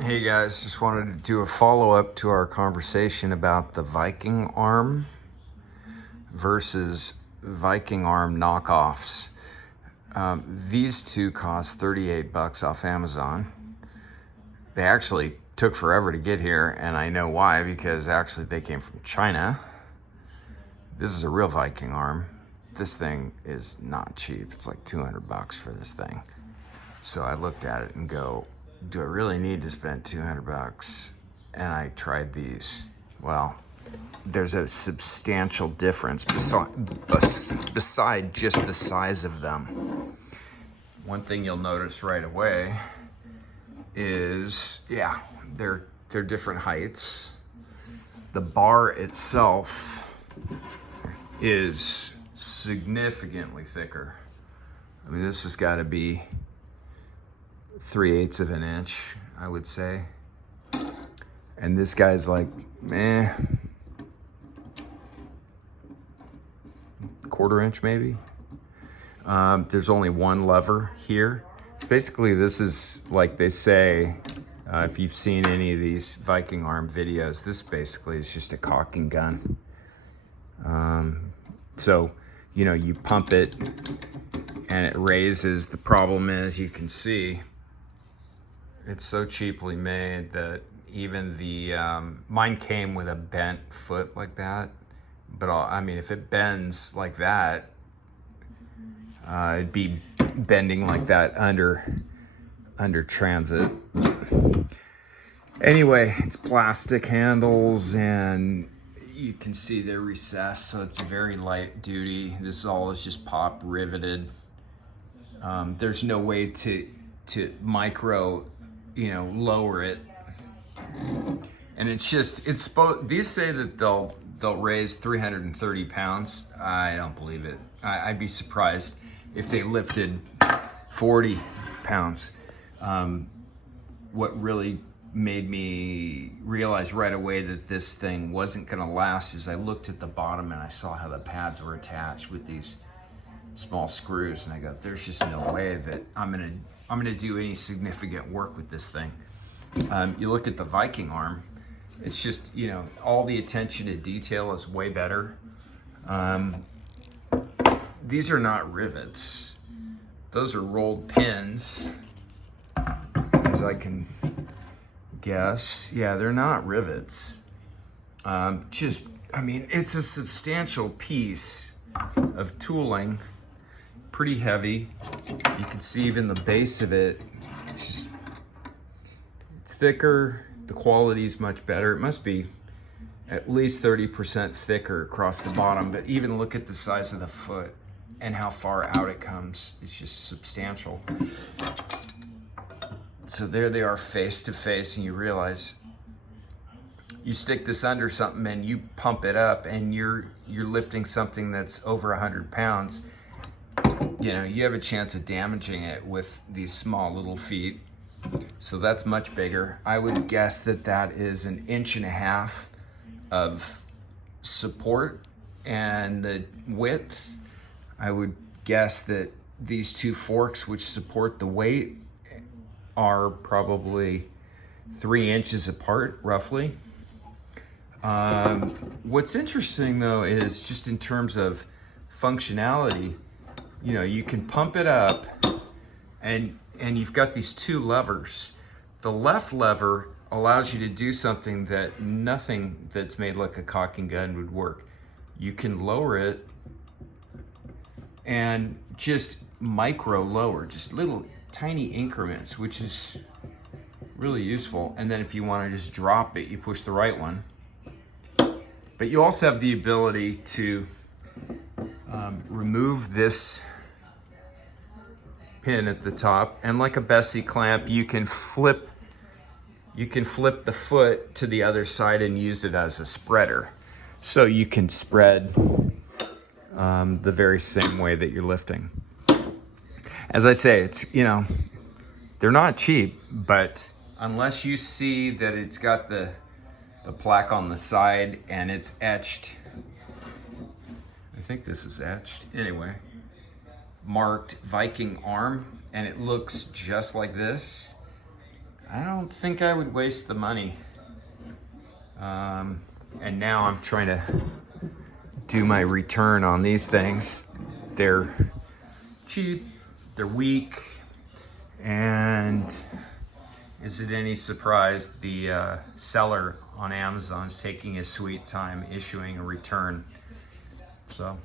Hey guys, just wanted to do a follow-up to our conversation about the Viking Arm versus Viking Arm knockoffs. These two cost 38 bucks off Amazon. They actually took forever to get here, and I know why, because actually they came from China. This is a real Viking Arm. This thing is not cheap. It's like 200 bucks for this thing. So I looked at it and go, do I really need to spend 200 bucks? And I tried these. Well, there's a substantial difference beside just the size of them. One thing you'll notice right away is, yeah, they're different heights. The bar itself is significantly thicker. I mean, this has got to be 3/8 of an inch, I would say. And this guy's like, quarter inch maybe. There's only one lever here. Basically, this is like they say, if you've seen any of these Viking Arm videos, this basically is just a caulking gun. So, you know, you pump it and it raises. The problem is, you can see, it's so cheaply made that even the, mine came with a bent foot like that. But I mean, if it bends like that, it'd be bending like that under transit. Anyway, it's plastic handles, and you can see they're recessed, so it's very light duty. This all is just pop riveted. There's no way to micro, lower it. And it's just, these say that they'll raise 330 pounds. I don't believe it. I'd be surprised if they lifted 40 pounds. What really made me realize right away that this thing wasn't gonna last is I looked at the bottom and I saw how the pads were attached with these small screws, and I go, there's just no way that I'm gonna do any significant work with this thing. You look at the Viking Arm, it's just, all the attention to detail is way better. These are not rivets. Those are rolled pins, as I can guess. Yeah, they're not rivets. It's a substantial piece of tooling, pretty heavy. You can see even the base of it, it's thicker. The quality is much better. It must be at least 30% thicker across the bottom, but even look at the size of the foot and how far out it comes. It's just substantial. So there they are face to face, and you realize you stick this under something and you pump it up, and you're lifting something that's over 100 pounds. You have a chance of damaging it with these small little feet. So that's much bigger. I would guess that is 1.5 inches of support, and the width, I would guess that these two forks, which support the weight, are probably 3 inches apart, roughly. What's interesting though is just in terms of functionality, you can pump it up, and you've got these two levers. The left lever allows you to do something that nothing that's made like a caulking gun would work. You can lower it and just micro lower, just little tiny increments, which is really useful. And then if you want to just drop it, you push the right one. But you also have the ability to remove this pin at the top, and like a Bessie clamp, you can flip the foot to the other side and use it as a spreader. So you can spread the very same way that you're lifting. As I say, it's, they're not cheap, but unless you see that it's got the plaque on the side and it's etched, I think this is etched, anyway, marked Viking Arm, and it looks just like this, I don't think I would waste the money. And now I'm trying to do my return on these things. They're cheap, they're weak, and is it any surprise the seller on Amazon is taking his sweet time issuing a return? So